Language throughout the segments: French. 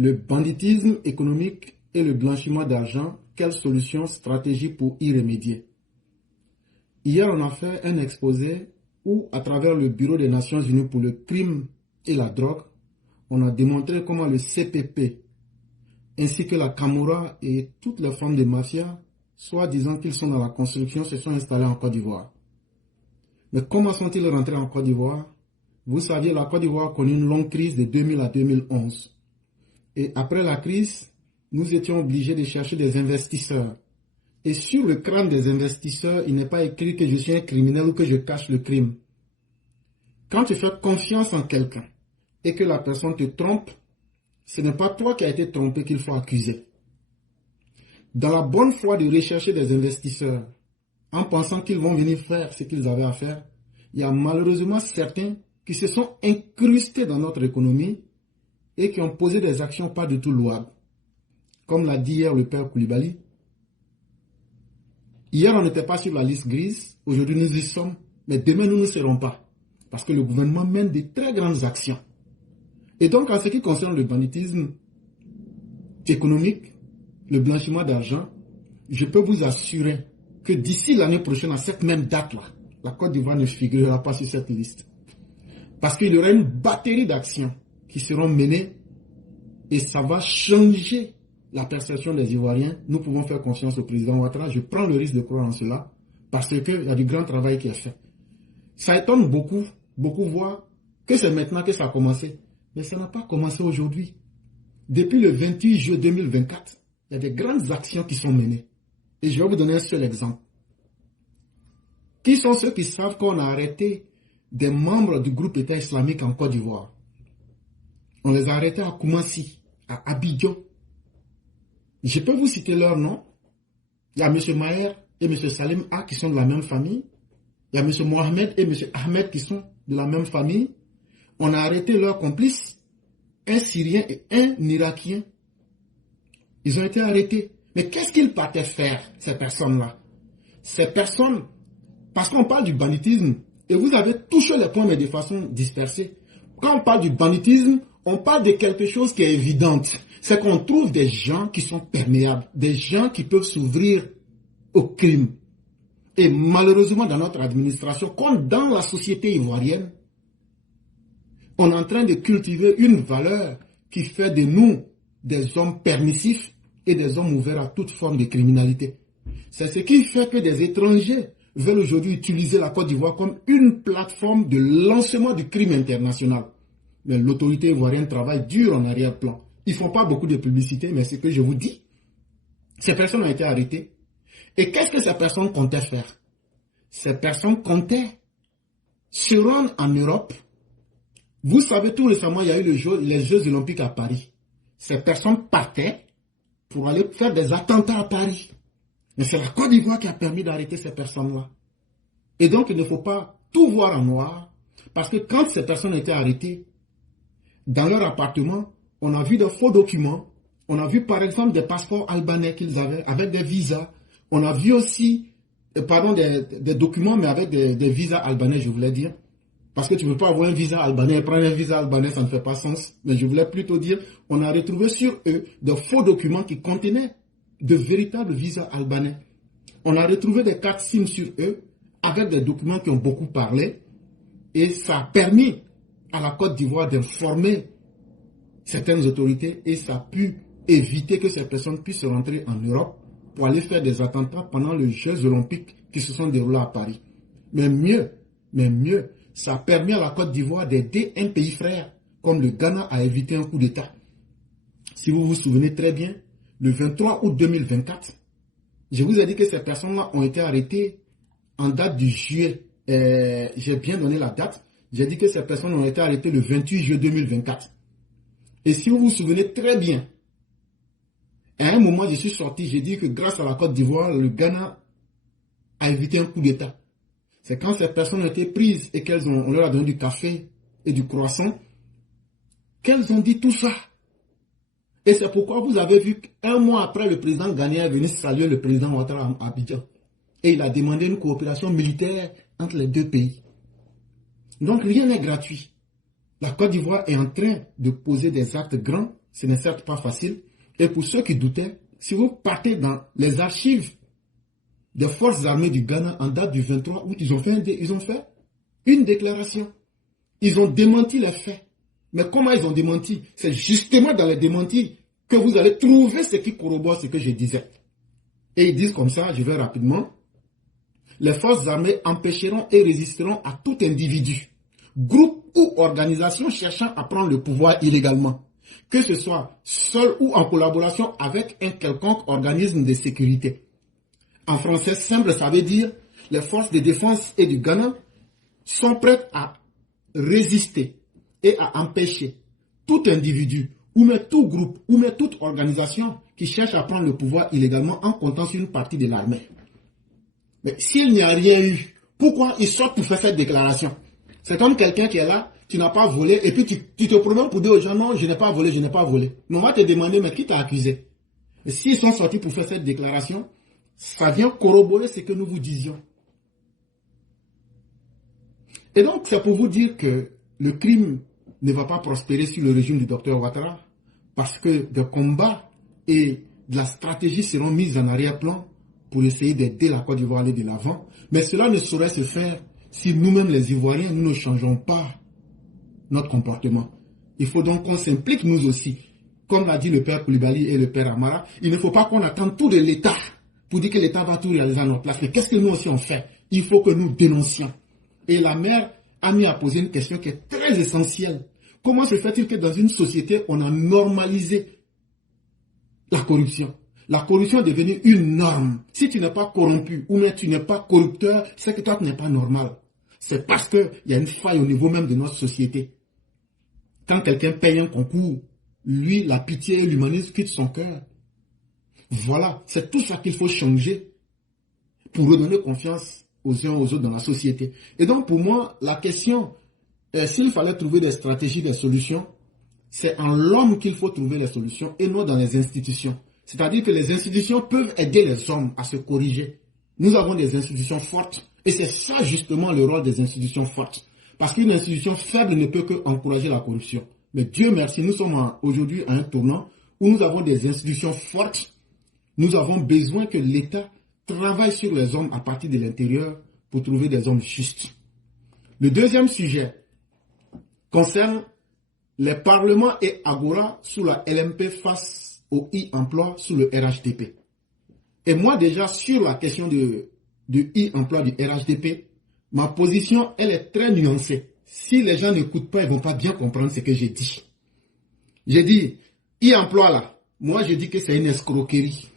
Le banditisme économique et le blanchiment d'argent, quelle solution, stratégie pour y remédier? Hier, on a fait un exposé où, à travers le Bureau des Nations Unies pour le crime et la drogue, on a démontré comment le CPP, ainsi que la Camorra et toutes les formes de mafia, soit disant qu'ils sont dans la construction, se sont installés en Côte d'Ivoire. Mais comment sont-ils rentrés en Côte d'Ivoire? Vous saviez, la Côte d'Ivoire a connu une longue crise de 2000 à 2011. Et après la crise, nous étions obligés de chercher des investisseurs. Et sur le crâne des investisseurs, il n'est pas écrit que je suis un criminel ou que je cache le crime. Quand tu fais confiance en quelqu'un et que la personne te trompe, ce n'est pas toi qui as été trompé qu'il faut accuser. Dans la bonne foi de rechercher des investisseurs, en pensant qu'ils vont venir faire ce qu'ils avaient à faire, il y a malheureusement certains qui se sont incrustés dans notre économie et qui ont posé des actions pas du tout louables. Comme l'a dit hier le père Koulibaly, hier on n'était pas sur la liste grise, aujourd'hui nous y sommes, mais demain nous ne serons pas. Parce que le gouvernement mène de très grandes actions. Et donc en ce qui concerne le banditisme économique, le blanchiment d'argent, je peux vous assurer que d'ici l'année prochaine, à cette même date-là, la Côte d'Ivoire ne figurera pas sur cette liste. Parce qu'il y aura une batterie d'actions qui seront menées et ça va changer la perception des Ivoiriens. Nous pouvons faire confiance au président Ouattara. Je prends le risque de croire en cela parce qu'il y a du grand travail qui est fait. Ça étonne beaucoup, beaucoup voient que c'est maintenant que ça a commencé. Mais ça n'a pas commencé aujourd'hui. Depuis le 28 juillet 2024, il y a des grandes actions qui sont menées. Et je vais vous donner un seul exemple. Qui sont ceux qui savent qu'on a arrêté des membres du groupe État islamique en Côte d'Ivoire? On les a arrêtés à Koumassi, à Abidjan. Je peux vous citer leurs noms. Il y a M. Maher et M. Salim A qui sont de la même famille. Il y a M. Mohamed et M. Ahmed qui sont de la même famille. On a arrêté leurs complices, un Syrien et un Irakien. Ils ont été arrêtés. Mais qu'est-ce qu'ils partaient faire, ces personnes-là? Ces personnes, parce qu'on parle du banditisme, et vous avez touché les points, mais de façon dispersée. Quand on parle du banditisme, on parle de quelque chose qui est évident. C'est qu'on trouve des gens qui sont perméables, des gens qui peuvent s'ouvrir au crime. Et malheureusement, dans notre administration, comme dans la société ivoirienne, on est en train de cultiver une valeur qui fait de nous des hommes permissifs et des hommes ouverts à toute forme de criminalité. C'est ce qui fait que des étrangers veulent aujourd'hui utiliser la Côte d'Ivoire comme une plateforme de lancement du crime international. Mais l'autorité ivoirienne travaille dur en arrière-plan. Ils ne font pas beaucoup de publicité, mais ce que je vous dis, ces personnes ont été arrêtées. Et qu'est-ce que ces personnes comptaient faire? Ces personnes comptaient se rendre en Europe. Vous savez, tout récemment, il y a eu les Jeux Olympiques à Paris. Ces personnes partaient pour aller faire des attentats à Paris. Mais c'est la Côte d'Ivoire qui a permis d'arrêter ces personnes-là. Et donc, il ne faut pas tout voir en noir, parce que quand ces personnes étaient arrêtées, dans leur appartement, on a vu de faux documents. On a vu, par exemple, des passeports albanais qu'ils avaient, avec des visas. On a vu aussi, des documents, mais avec des visas albanais, je voulais dire. Parce que tu ne peux pas avoir un visa albanais et prendre un visa albanais, ça ne fait pas sens. Mais je voulais plutôt dire, on a retrouvé sur eux de faux documents qui contenaient de véritables visas albanais. On a retrouvé des cartes SIM sur eux avec des documents qui ont beaucoup parlé. Et ça a permis à la Côte d'Ivoire d'informer certaines autorités et ça a pu éviter que ces personnes puissent rentrer en Europe pour aller faire des attentats pendant les Jeux Olympiques qui se sont déroulés à Paris. Mais mieux, ça a permis à la Côte d'Ivoire d'aider un pays frère, comme le Ghana, à éviter un coup d'État. Si vous vous souvenez très bien, le 23 août 2024, je vous ai dit que ces personnes-là ont été arrêtées en date du juillet. J'ai bien donné la date. J'ai dit que ces personnes ont été arrêtées le 28 juillet 2024. Et si vous vous souvenez très bien, à un moment, je suis sorti, j'ai dit que grâce à la Côte d'Ivoire, le Ghana a évité un coup d'État. C'est quand ces personnes ont été prises et on leur a donné du café et du croissant, qu'elles ont dit tout ça. Et c'est pourquoi vous avez vu qu'un mois après, le président ghanéen est venu saluer le président Ouattara à Abidjan. Et il a demandé une coopération militaire entre les deux pays. Donc rien n'est gratuit. La Côte d'Ivoire est en train de poser des actes grands ce n'est certes pas facile. Et pour ceux qui doutaient, si vous partez dans les archives des forces armées du Ghana en date du 23 août, ils ont fait une déclaration. Ils ont démenti les faits. Mais comment ils ont démenti? C'est justement dans les démentis que vous allez trouver ce qui corrobore ce que je disais. Et ils disent comme ça, je vais rapidement. Les forces armées empêcheront et résisteront à tout individu, groupe ou organisation cherchant à prendre le pouvoir illégalement, que ce soit seul ou en collaboration avec un quelconque organisme de sécurité. En français simple, ça veut dire les forces de défense et du Ghana sont prêtes à résister et à empêcher tout individu ou même tout groupe ou même toute organisation qui cherche à prendre le pouvoir illégalement en comptant sur une partie de l'armée. Mais s'il n'y a rien eu, pourquoi ils sortent pour faire cette déclaration? C'est comme quelqu'un qui est là, tu n'as pas volé, et puis tu te promènes pour dire aux gens, non, je n'ai pas volé, je n'ai pas volé. Mais on va te demander, mais qui t'a accusé? Et s'ils sont sortis pour faire cette déclaration, ça vient corroborer ce que nous vous disions. Et donc, c'est pour vous dire que le crime ne va pas prospérer sur le régime du docteur Ouattara, parce que des combats et de la stratégie seront mises en arrière-plan pour essayer d'aider la Côte d'Ivoire à aller de l'avant. Mais cela ne saurait se faire si nous-mêmes, les Ivoiriens, nous ne changeons pas notre comportement. Il faut donc qu'on s'implique nous aussi. Comme l'a dit le père Koulibaly et le père Amara, il ne faut pas qu'on attende tout de l'État pour dire que l'État va tout réaliser à notre place. Mais qu'est-ce que nous aussi on fait? Il faut que nous dénoncions. Et la mère a mis à poser une question qui est très essentielle. Comment se fait-il que dans une société, on a normalisé la corruption? La corruption est devenue une norme. Si tu n'es pas corrompu ou même tu n'es pas corrupteur, c'est que toi tu n'es pas normal. C'est parce qu'il y a une faille au niveau même de notre société. Quand quelqu'un paye un concours, lui, la pitié et l'humanisme quittent son cœur. Voilà, c'est tout ça qu'il faut changer pour redonner confiance aux uns aux autres dans la société. Et donc pour moi, la question, s'il fallait trouver des stratégies, des solutions, c'est en l'homme qu'il faut trouver les solutions et non dans les institutions. C'est-à-dire que les institutions peuvent aider les hommes à se corriger. Nous avons des institutions fortes et c'est ça justement le rôle des institutions fortes. Parce qu'une institution faible ne peut qu'encourager la corruption. Mais Dieu merci, nous sommes aujourd'hui à un tournant où nous avons des institutions fortes. Nous avons besoin que l'État travaille sur les hommes à partir de l'intérieur pour trouver des hommes justes. Le deuxième sujet concerne les parlements et Agora sous la LMP face au e-emploi sous le RHDP. Et moi déjà sur la question de e-emploi du RHDP, ma position elle est très nuancée. Si les gens n'écoutent pas, ils ne vont pas bien comprendre ce que j'ai dit. J'ai dit, e-emploi là, moi je dis que c'est une escroquerie.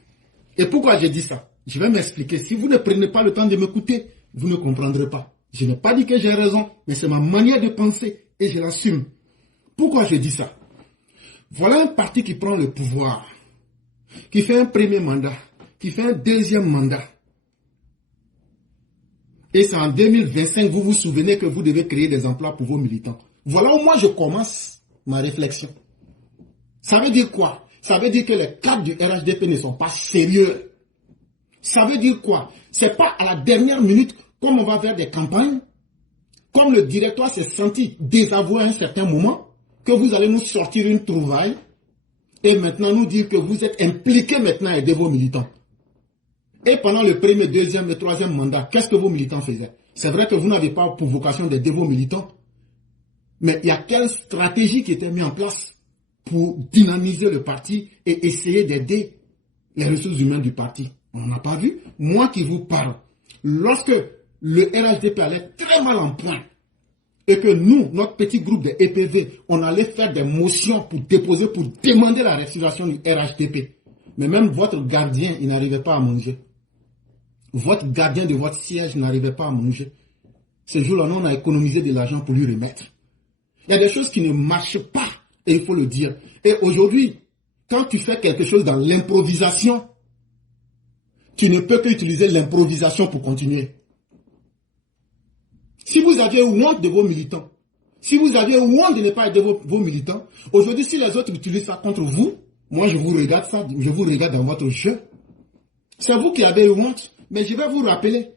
Et pourquoi j'ai dit ça? Je vais m'expliquer. Si vous ne prenez pas le temps de m'écouter, vous ne comprendrez pas. Je n'ai pas dit que j'ai raison, mais c'est ma manière de penser et je l'assume. Pourquoi je dis ça? Voilà un parti qui prend le pouvoir, qui fait un premier mandat, qui fait un deuxième mandat. Et c'est en 2025, vous vous souvenez que vous devez créer des emplois pour vos militants. Voilà où moi je commence ma réflexion. Ça veut dire quoi? Ça veut dire que les cadres du RHDP ne sont pas sérieux. Ça veut dire quoi? C'est pas à la dernière minute, comme on va faire des campagnes, comme le directoire s'est senti désavoué à un certain moment, que vous allez nous sortir une trouvaille et maintenant nous dire que vous êtes impliqués maintenant à aider vos militants. Et pendant le premier, deuxième et troisième mandat, qu'est-ce que vos militants faisaient? C'est vrai que vous n'avez pas pour vocation d'aider vos militants, mais il y a quelle stratégie qui était mise en place pour dynamiser le parti et essayer d'aider les ressources humaines du parti? On n'a pas vu. Moi qui vous parle, lorsque le RHDP allait très mal en point, et que nous, notre petit groupe de EPV, on allait faire des motions pour déposer, pour demander la restitution du RHDP. Mais même votre gardien, il n'arrivait pas à manger. Votre gardien de votre siège n'arrivait pas à manger. Ce jour-là, nous, on a économisé de l'argent pour lui remettre. Il y a des choses qui ne marchent pas, et il faut le dire. Et aujourd'hui, quand tu fais quelque chose dans l'improvisation, tu ne peux qu'utiliser l'improvisation pour continuer. Si vous aviez honte de vos militants, si vous aviez honte de ne pas aider vos militants, aujourd'hui, si les autres utilisent ça contre vous, moi, je vous regarde ça, je vous regarde dans votre jeu. C'est vous qui avez honte, mais je vais vous rappeler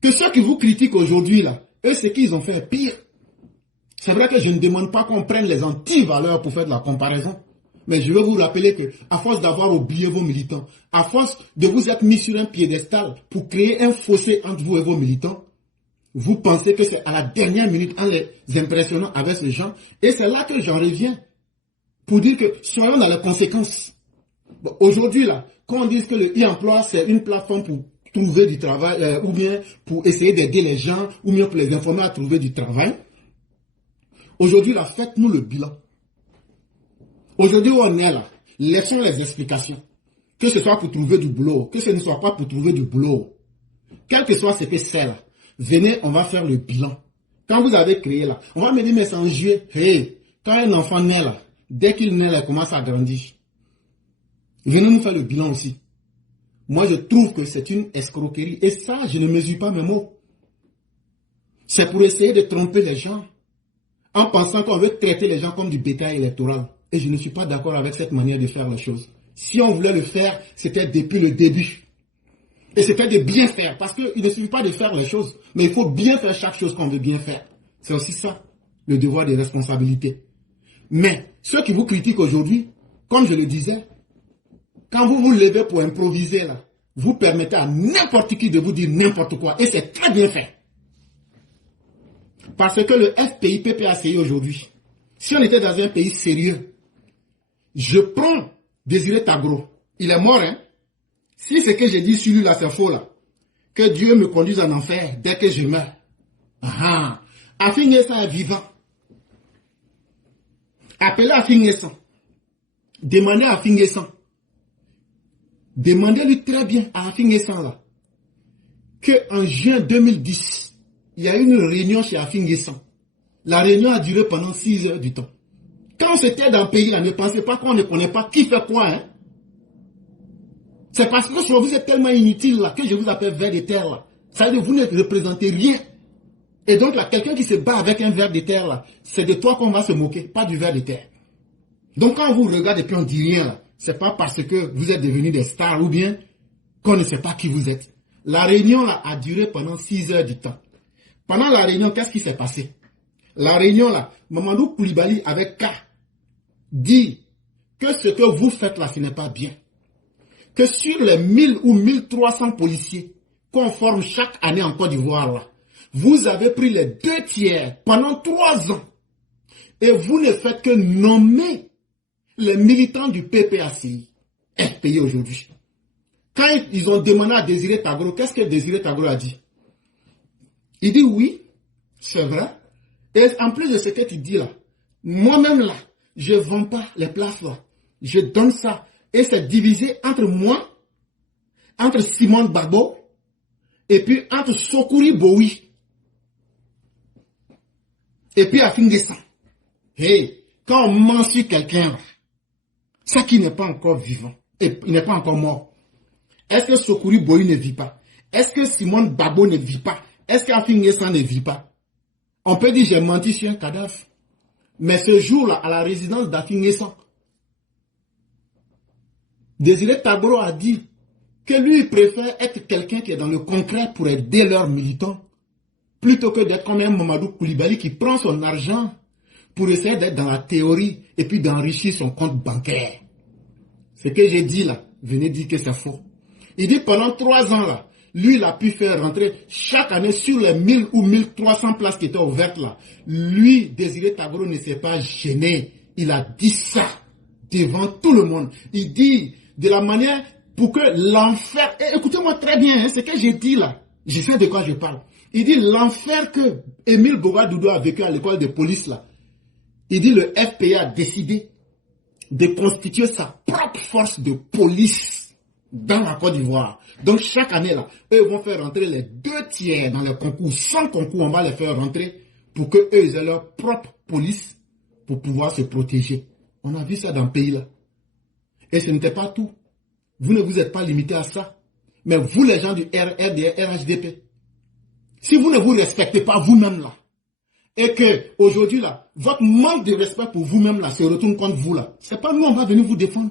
que ceux qui vous critiquent aujourd'hui, là, eux, c'est qu'ils ont fait pire. C'est vrai que je ne demande pas qu'on prenne les antivaleurs pour faire de la comparaison. Mais je veux vous rappeler que, à force d'avoir oublié vos militants, à force de vous être mis sur un piédestal pour créer un fossé entre vous et vos militants, vous pensez que c'est à la dernière minute en les impressionnant avec ces gens. Et c'est là que j'en reviens pour dire que soyons dans les conséquences. Bon, aujourd'hui, là, quand on dit que le e-emploi, c'est une plateforme pour trouver du travail, ou bien pour essayer d'aider les gens, ou bien pour les informer à trouver du travail. Aujourd'hui, là, faites-nous le bilan. Aujourd'hui, où on est là, laissons les explications. Que ce soit pour trouver du boulot, que ce ne soit pas pour trouver du boulot. Quel que soit ce que c'est là, venez, on va faire le bilan. Quand vous avez créé là, on va me dire, mais c'est en juillet. Hey, quand un enfant naît là, dès qu'il naît là, il commence à grandir. Venez nous faire le bilan aussi. Moi, je trouve que c'est une escroquerie. Et ça, je ne mesure pas mes mots. C'est pour essayer de tromper les gens en pensant qu'on veut traiter les gens comme du bétail électoral. Et je ne suis pas d'accord avec cette manière de faire les choses. Si on voulait le faire, c'était depuis le début. Et c'était de bien faire. Parce qu'il ne suffit pas de faire les choses, mais il faut bien faire chaque chose qu'on veut bien faire. C'est aussi ça, le devoir des responsabilités. Mais ceux qui vous critiquent aujourd'hui, comme je le disais, quand vous vous levez pour improviser là, vous permettez à n'importe qui de vous dire n'importe quoi. Et c'est très bien fait. Parce que le FPI, PPACI aujourd'hui, si on était dans un pays sérieux, je prends Désiré Tagro. Il est mort, hein. Si ce que j'ai dit sur lui là, c'est faux là, que Dieu me conduise en enfer dès que je meurs. Afingesan est vivant. Appelez Afingesan. Demandez à Afingesan. Demandez-lui très bien à Afingesan là, qu'en juin 2010, il y a eu une réunion chez Afingesan. La réunion a duré pendant 6 heures du temps. Quand c'était dans le pays là, ne pensez pas qu'on ne connaît pas qui fait quoi, hein. C'est parce que vous êtes tellement inutile là, que je vous appelle ver de terre là. Ça veut dire que vous ne représentez rien. Et donc là, quelqu'un qui se bat avec un ver de terre là, c'est de toi qu'on va se moquer, pas du ver de terre. Donc quand on vous regarde et puis on dit rien là, c'est pas parce que vous êtes devenus des stars ou bien qu'on ne sait pas qui vous êtes. La réunion là a duré pendant 6 heures du temps. Pendant la réunion, qu'est-ce qui s'est passé? La réunion là, Mamadou Koulibaly avec K dit que ce que vous faites là, ce n'est pas bien. Que sur les 1000 ou 1300 policiers qu'on forme chaque année en Côte d'Ivoire là, vous avez pris les 2/3 pendant 3 ans. Et vous ne faites que nommer les militants du PPACI, FPI aujourd'hui. Quand ils ont demandé à Désiré Tagro, qu'est-ce que Désiré Tagro a dit? Il dit oui, c'est vrai. Et en plus de ce que tu dis là, moi-même là, je ne vends pas les places là. Je donne ça. Et c'est divisé entre moi, entre Simone Babo, et puis entre Sokuri Boui. Et puis Afingesan. Hey, quand on mentionne quelqu'un, c'est qui n'est pas encore vivant, et il n'est pas encore mort. Est-ce que Sokuri Boui ne vit pas? Est-ce que Simone Babo ne vit pas? Est-ce qu'Afingesan ne vit pas? On peut dire j'ai menti sur un cadavre. Mais ce jour-là, à la résidence d'Afingesan, Désiré Tagro a dit que lui, il préfère être quelqu'un qui est dans le concret pour aider leurs militants, plutôt que d'être comme un Mamadou Koulibaly qui prend son argent pour essayer d'être dans la théorie et puis d'enrichir son compte bancaire. Ce que j'ai dit là, venez dire que c'est faux. Il dit pendant 3 ans là, lui, il a pu faire rentrer chaque année sur les 1000 ou 1300 places qui étaient ouvertes là. Lui, Désiré Tagro ne s'est pas gêné. Il a dit ça devant tout le monde. Il dit de la manière pour que l'enfer... Écoutez-moi très bien, hein, ce que j'ai dit là. Je sais de quoi je parle. Il dit l'enfer que Émile Bogadoudou a vécu à l'école de police là. Il dit le FPI a décidé de constituer sa propre force de police dans la Côte d'Ivoire. Donc chaque année là, eux vont faire rentrer les 2/3 dans les concours. Sans concours, on va les faire rentrer pour que eux aient leur propre police pour pouvoir se protéger. On a vu ça dans le pays là. Et ce n'était pas tout. Vous ne vous êtes pas limité à ça. Mais vous les gens du RDR, RHDP, si vous ne vous respectez pas vous-même là, et que aujourd'hui là, votre manque de respect pour vous-même là se retourne contre vous là, c'est pas nous on va venir vous défendre.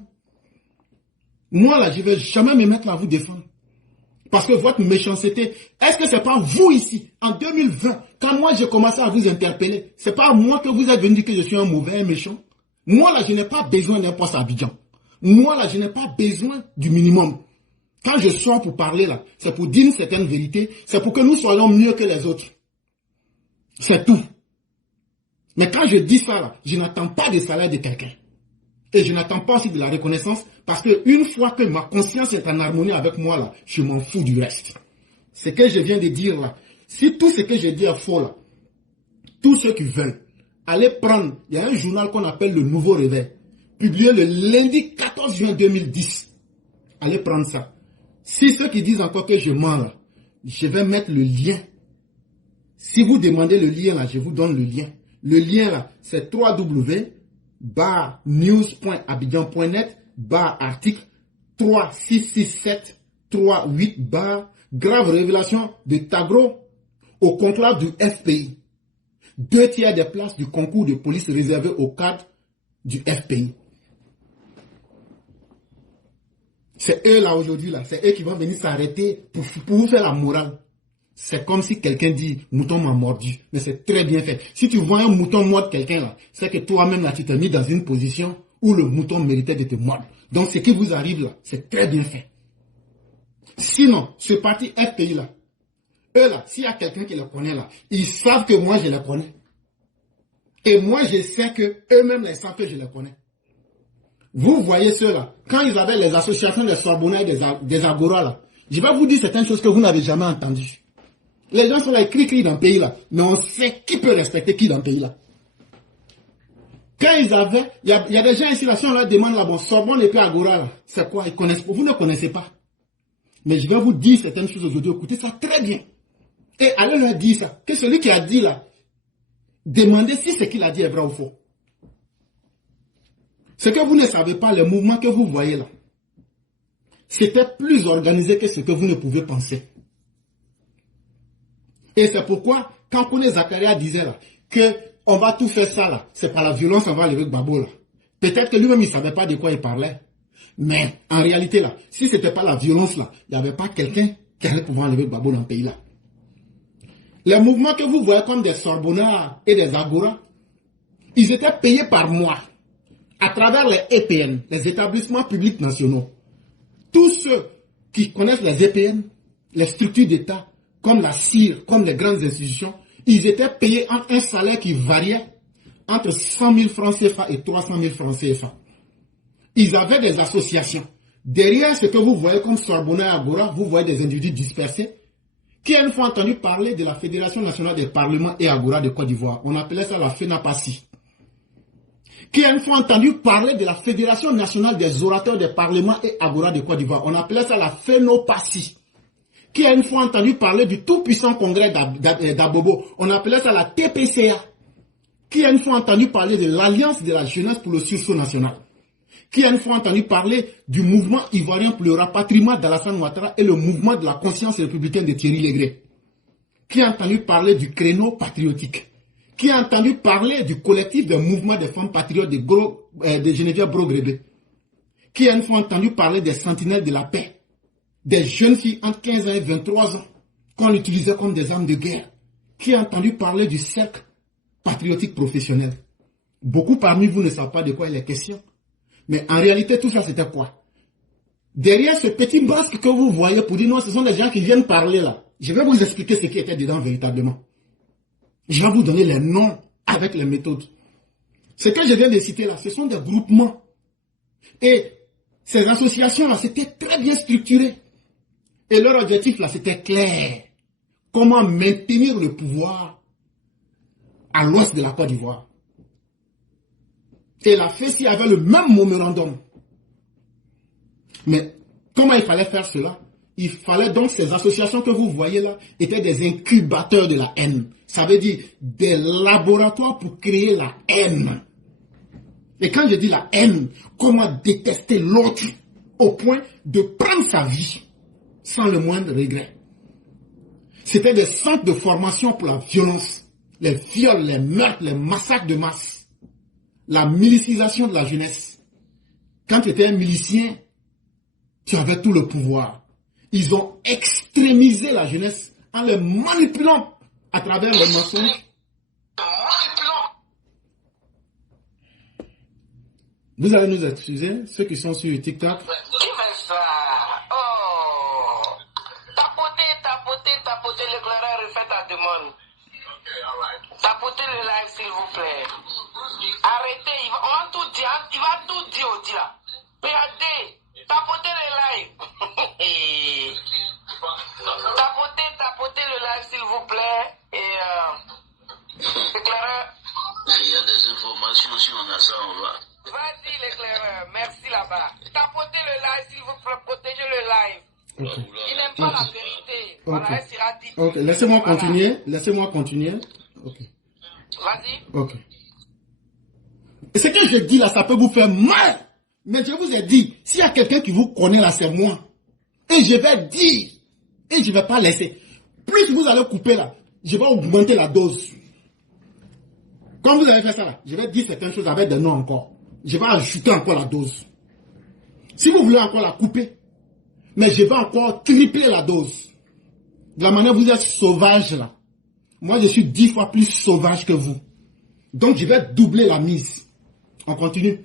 Moi là, je ne vais jamais me mettre à vous défendre. Parce que votre méchanceté, est-ce que c'est pas vous ici, en 2020, quand moi j'ai commencé à vous interpeller, c'est pas à moi que vous êtes venu dire que je suis un mauvais, un méchant? Moi, là, je n'ai pas besoin d'un poste à Abidjan. Moi, là, je n'ai pas besoin du minimum. Quand je sors pour parler, là, c'est pour dire une certaine vérité. C'est pour que nous soyons mieux que les autres. C'est tout. Mais quand je dis ça, là, je n'attends pas de salaire de quelqu'un. Et je n'attends pas aussi de la reconnaissance, parce qu'une fois que ma conscience est en harmonie avec moi, là, je m'en fous du reste. Ce que je viens de dire là, si tout ce que je dis est faux là, tous ceux qui veulent, allez prendre, il y a un journal qu'on appelle Le Nouveau Réveil, publié le lundi 14 juin 2010. Allez prendre ça. Si ceux qui disent encore que je mens là, je vais mettre le lien. Si vous demandez le lien là, je vous donne le lien. Le lien là, c'est www.news.abidjan.net/article 366738 grave révélation de Tagro au conclave du FPI. 2/3 des places du concours de police réservées au cadre du FPI. C'est eux là aujourd'hui, là, c'est eux qui vont venir s'arrêter pour vous faire la morale. C'est comme si quelqu'un dit mouton m'a mordu, mais c'est très bien fait. Si tu vois un mouton mordre quelqu'un là, c'est que toi-même là tu t'es mis dans une position où le mouton méritait de te mordre. Donc ce qui vous arrive là, c'est très bien fait. Sinon, ce parti FPI là, eux là, s'il y a quelqu'un qui les connaît là, ils savent que moi je les connais. Et moi je sais que eux-mêmes ils savent que je les connais. Vous voyez ceux-là, quand ils avaient les associations des Sorbonnais et des Agora là, je vais vous dire certaines choses que vous n'avez jamais entendues. Les gens sont là, ils crient dans le pays là, mais on sait qui peut respecter qui dans le pays là. Quand ils avaient, il y a des gens ici là, si on leur demande là, bon, Sorbonne et puis Agora là, c'est quoi, ils connaissent pas, vous ne connaissez pas. Mais je vais vous dire certaines choses aujourd'hui, écoutez ça très bien. Et allez leur dire ça, que celui qui a dit là, demandez si ce qu'il a dit est vrai ou faux. Ce que vous ne savez pas, les mouvements que vous voyez là, c'était plus organisé que ce que vous ne pouvez penser. Et c'est pourquoi, quand Kone Zakaria disait là, qu'on va tout faire ça là, c'est par la violence, on va enlever Gbagbo là. Peut-être que lui-même il ne savait pas de quoi il parlait. Mais en réalité là, si ce n'était pas la violence là, il n'y avait pas quelqu'un qui allait pouvoir enlever Gbagbo dans le pays là. Les mouvements que vous voyez comme des Sorbonnards et des Agora, ils étaient payés par mois à travers les EPN, les établissements publics nationaux. Tous ceux qui connaissent les EPN, les structures d'État, comme la CIR, comme les grandes institutions, ils étaient payés en un salaire qui variait entre 100 000 francs CFA et 300 000 francs CFA. Ils avaient des associations. Derrière ce que vous voyez comme Sorbonne et Agora, vous voyez des individus dispersés qui a une fois entendu parler de la Fédération nationale des parlements et Agora de Côte d'Ivoire. On appelait ça la FENAPACI. Qui a une fois entendu parler de la Fédération nationale des orateurs des parlements et Agora de Côte d'Ivoire. On appelait ça la FENOPACI. Qui a une fois entendu parler du tout-puissant congrès d'Abobo. On appelait ça la TPCA. Qui a une fois entendu parler de l'Alliance de la jeunesse pour le sursaut national. Qui a une fois entendu parler du mouvement ivoirien pour le rapatriement d'Alassane Ouattara et le mouvement de la conscience républicaine de Thierry Legré. Qui a entendu parler du créneau patriotique. Qui a entendu parler du collectif des mouvements des femmes patriotes de Geneviève Brogrébé. Qui a une fois entendu parler des sentinelles de la paix. Des jeunes filles entre 15 ans et 23 ans qu'on utilisait comme des armes de guerre. Qui a entendu parler du cercle patriotique professionnel. Beaucoup parmi vous ne savent pas de quoi il est question. Mais en réalité, tout ça, c'était quoi? Derrière ce petit basque que vous voyez pour dire non, ce sont des gens qui viennent parler là. Je vais vous expliquer ce qui était dedans véritablement. Je vais vous donner les noms avec les méthodes. Ce que je viens de citer là, ce sont des groupements. Et ces associations là, c'était très bien structuré. Et leur objectif là, c'était clair. Comment maintenir le pouvoir à l'ouest de la Côte d'Ivoire. Et la FESI avait le même mémorandum. Mais comment il fallait faire cela? Il fallait donc, ces associations que vous voyez là, étaient des incubateurs de la haine. Ça veut dire des laboratoires pour créer la haine. Et quand je dis la haine, comment détester l'autre au point de prendre sa vie sans le moindre regret. C'était des centres de formation pour la violence, les viols, les meurtres, les massacres de masse, la milicisation de la jeunesse. Quand tu étais un milicien, tu avais tout le pouvoir. Ils ont extrémisé la jeunesse en les manipulant à travers les mensonges. Vous allez nous excuser, ceux qui sont sur TikTok. Qui fait ça? Oh! Tapotez l'éclaireur et faites ta demande. Tapotez le live, s'il vous plaît. Arrêtez, on va tout dire, il va tout dire au là. Regardez, tapotez le live. Tapotez le live, s'il vous plaît. Et l'éclaireur. Il y a des informations, si on a ça, on va. Vas-y, l'éclaireur, merci là-bas. Tapotez le live, s'il vous plaît, protégez le live. Okay. Il n'aime pas la vérité. Voilà, Okay. elle sera dit. Ok, laissez-moi continuer. Laissez-moi continuer. Ok. Vas-y. Ok. Et ce que je dis là, ça peut vous faire mal. Mais je vous ai dit, s'il y a quelqu'un qui vous connaît là, c'est moi. Et je vais dire. Et je ne vais pas laisser. Plus vous allez couper là, je vais augmenter la dose. Quand vous avez fait ça là, je vais dire certaines choses avec des noms encore. Je vais ajouter encore la dose. Si vous voulez encore la couper, mais je vais encore tripler la dose. De la manière vous êtes sauvage là. Moi, je suis 10 fois plus sauvage que vous. Donc, je vais doubler la mise. On continue.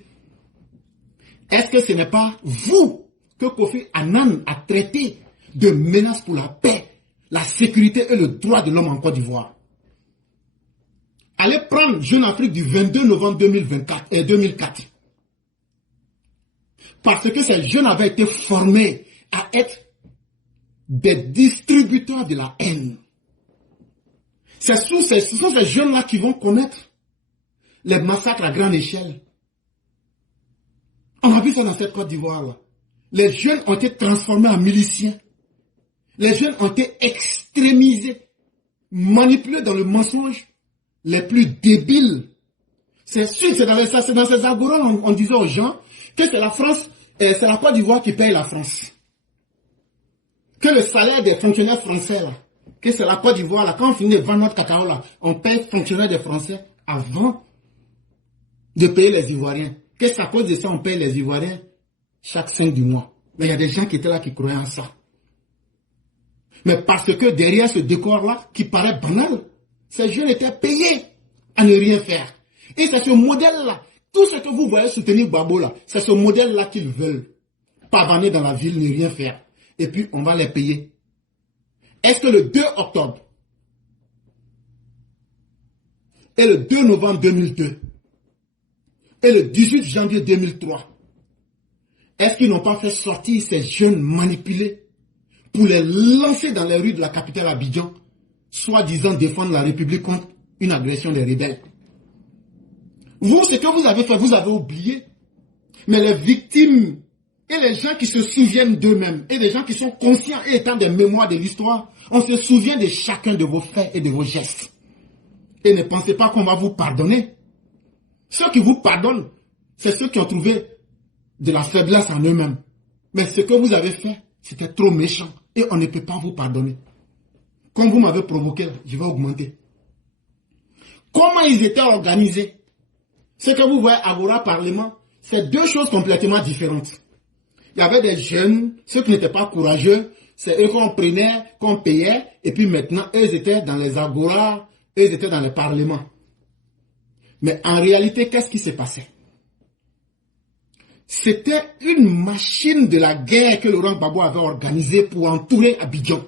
Est-ce que ce n'est pas vous que Kofi Annan a traité de menace pour la paix, la sécurité et le droit de l'homme en Côte d'Ivoire? Allez prendre Jeune Afrique du 22 novembre 2004. Parce que ces jeunes avaient été formés à être des distributeurs de la haine. Ce sont ces jeunes-là qui vont commettre les massacres à grande échelle. On a vu ça dans cette Côte d'Ivoire. Les jeunes ont été transformés en miliciens. Les jeunes ont été extrémisés, manipulés dans le mensonge les plus débiles. C'est sûr, c'est dans ces agoras, on disait aux gens que c'est la France, c'est la Côte d'Ivoire qui paye la France. Que le salaire des fonctionnaires français, là, que c'est la Côte d'Ivoire, là, quand on finit de vendre notre cacao, là, on paye les fonctionnaires des Français avant de payer les Ivoiriens. Que c'est à cause de ça on paye les Ivoiriens chaque fin du mois. Mais il y a des gens qui étaient là qui croyaient en ça. Mais parce que derrière ce décor-là, qui paraît banal, ces jeunes étaient payés à ne rien faire. Et c'est ce modèle-là, tout ce que vous voyez soutenir Gbagbo là, c'est ce modèle-là qu'ils veulent. Pavaner dans la ville, ne rien faire. Et puis on va les payer. Est-ce que le 2 octobre et le 2 novembre 2002 et le 18 janvier 2003, est-ce qu'ils n'ont pas fait sortir ces jeunes manipulés pour les lancer dans les rues de la capitale Abidjan, soi-disant défendre la République contre une agression des rebelles? Vous, ce que vous avez fait, vous avez oublié. Mais les victimes et les gens qui se souviennent d'eux-mêmes, et les gens qui sont conscients et étant des mémoires de l'histoire, on se souvient de chacun de vos faits et de vos gestes. Et ne pensez pas qu'on va vous pardonner. Ceux qui vous pardonnent, c'est ceux qui ont trouvé de la faiblesse en eux-mêmes. Mais ce que vous avez fait, c'était trop méchant. Et on ne peut pas vous pardonner. Comme vous m'avez provoqué, je vais augmenter. Comment ils étaient organisés? Ce que vous voyez Agora Parlement, c'est deux choses complètement différentes. Il y avait des jeunes, ceux qui n'étaient pas courageux, c'est eux qu'on prenait, qu'on payait, et puis maintenant, eux étaient dans les Agora, eux étaient dans les parlements. Mais en réalité, qu'est-ce qui s'est passé? C'était une machine de la guerre que Laurent Gbagbo avait organisée pour entourer Abidjan.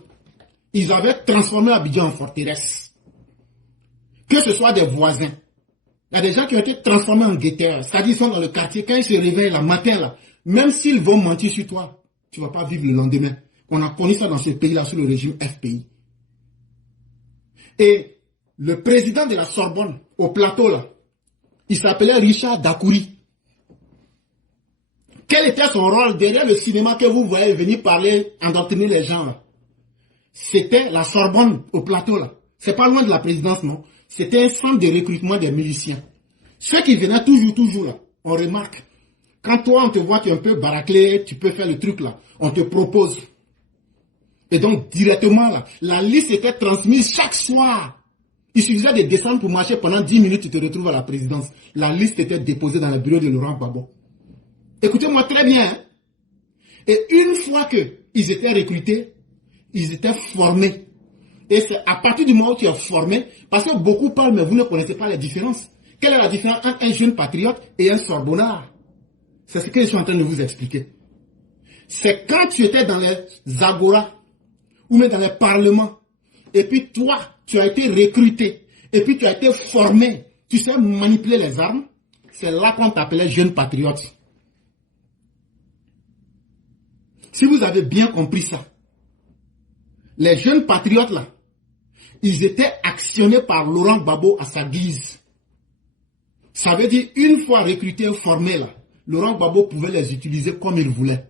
Ils avaient transformé Abidjan en forteresse. Que ce soit des voisins. Il y a des gens qui ont été transformés en guetteurs. C'est-à-dire qu'ils sont dans le quartier, quand ils se réveillent le matin, là, même s'ils vont mentir sur toi, tu ne vas pas vivre le lendemain. On a connu ça dans ce pays-là, sous le régime FPI. Et le président de la Sorbonne, au plateau, là, il s'appelait Richard Dakouri. Quel était son rôle derrière le cinéma que vous voyez venir parler, endoctriner les gens là? C'était la Sorbonne au plateau là. C'est pas loin de la présidence, non. C'était un centre de recrutement des miliciens. Ceux qui venaient toujours là, on remarque. Quand toi on te voit, tu es un peu baraquelé, tu peux faire le truc là. On te propose. Et donc directement là, la liste était transmise chaque soir. Il suffisait de descendre pour marcher pendant 10 minutes, tu te retrouves à la présidence. La liste était déposée dans le bureau de Laurent Gbagbo. Écoutez-moi très bien. Hein? Et une fois qu'ils étaient recrutés, ils étaient formés. Et c'est à partir du moment où tu es formé, parce que beaucoup parlent, mais vous ne connaissez pas les différences. Quelle est la différence entre un jeune patriote et un sorbonnard? C'est ce que je suis en train de vous expliquer. C'est quand tu étais dans les agoras ou même dans les parlements, et puis toi, tu as été recruté, et puis tu as été formé, tu sais manipuler les armes, c'est là qu'on t'appelait jeune patriote. Si vous avez bien compris ça, les jeunes patriotes là, ils étaient actionnés par Laurent Gbagbo à sa guise. Ça veut dire, une fois recrutés et formés là, Laurent Gbagbo pouvait les utiliser comme il voulait.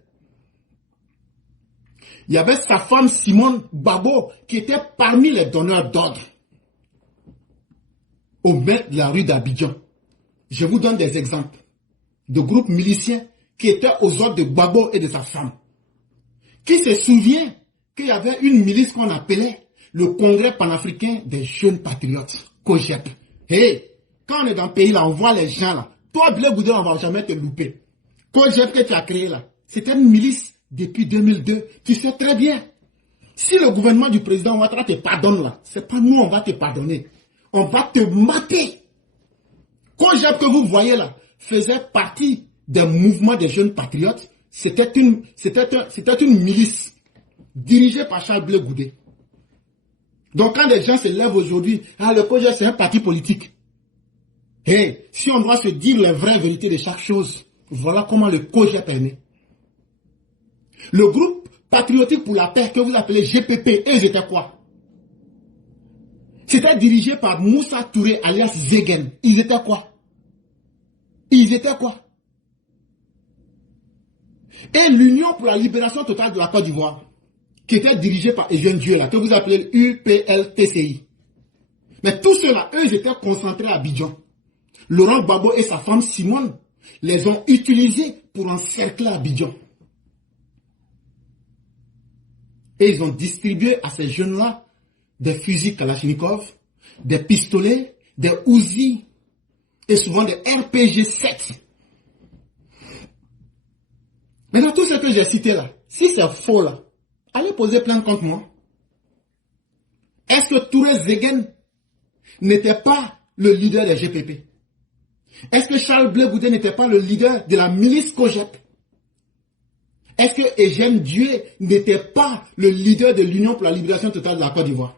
Il y avait sa femme Simone Gbagbo qui était parmi les donneurs d'ordre au maître de la rue d'Abidjan. Je vous donne des exemples de groupes miliciens qui étaient aux ordres de Gbagbo et de sa femme. Qui se souvient qu'il y avait une milice qu'on appelait le Congrès panafricain des jeunes patriotes, COJEP. Hey, quand on est dans le pays là, on voit les gens là. Toi, Blé Goudé, on ne va jamais te louper. COJEP que tu as créé là, c'était une milice depuis 2002. Tu sais très bien. Si le gouvernement du président Ouattara te pardonne là, c'est pas nous, on va te pardonner. On va te mater. COJEP que vous voyez là, faisait partie des mouvements des jeunes patriotes. C'était une milice dirigée par Charles Blé Goudé. Donc quand les gens se lèvent aujourd'hui, le COJEP c'est un parti politique. Hey, si on doit se dire les vraies vérités de chaque chose, voilà comment le COJEP est né. Le groupe patriotique pour la paix que vous appelez GPP, eux étaient quoi? C'était dirigé par Moussa Touré alias Zegen. Ils étaient quoi? Et l'Union pour la libération totale de la Côte d'Ivoire, qui était dirigée par Eugène Dieu, là, que vous appelez UPLTCI. Mais tous ceux-là, eux, ils étaient concentrés à Abidjan. Laurent Gbagbo et sa femme Simone les ont utilisés pour encercler Abidjan. Et ils ont distribué à ces jeunes-là des fusils Kalachnikov, des pistolets, des Uzi et souvent des RPG-7. Maintenant, tout ce que j'ai cité là, si c'est faux là, allez poser plainte contre moi. Est-ce que Touré Zegen n'était pas le leader des GPP? Est-ce que Charles Blé Goudé n'était pas le leader de la milice COJEP? Est-ce que Eugène Dieu n'était pas le leader de l'Union pour la libération totale de la Côte d'Ivoire?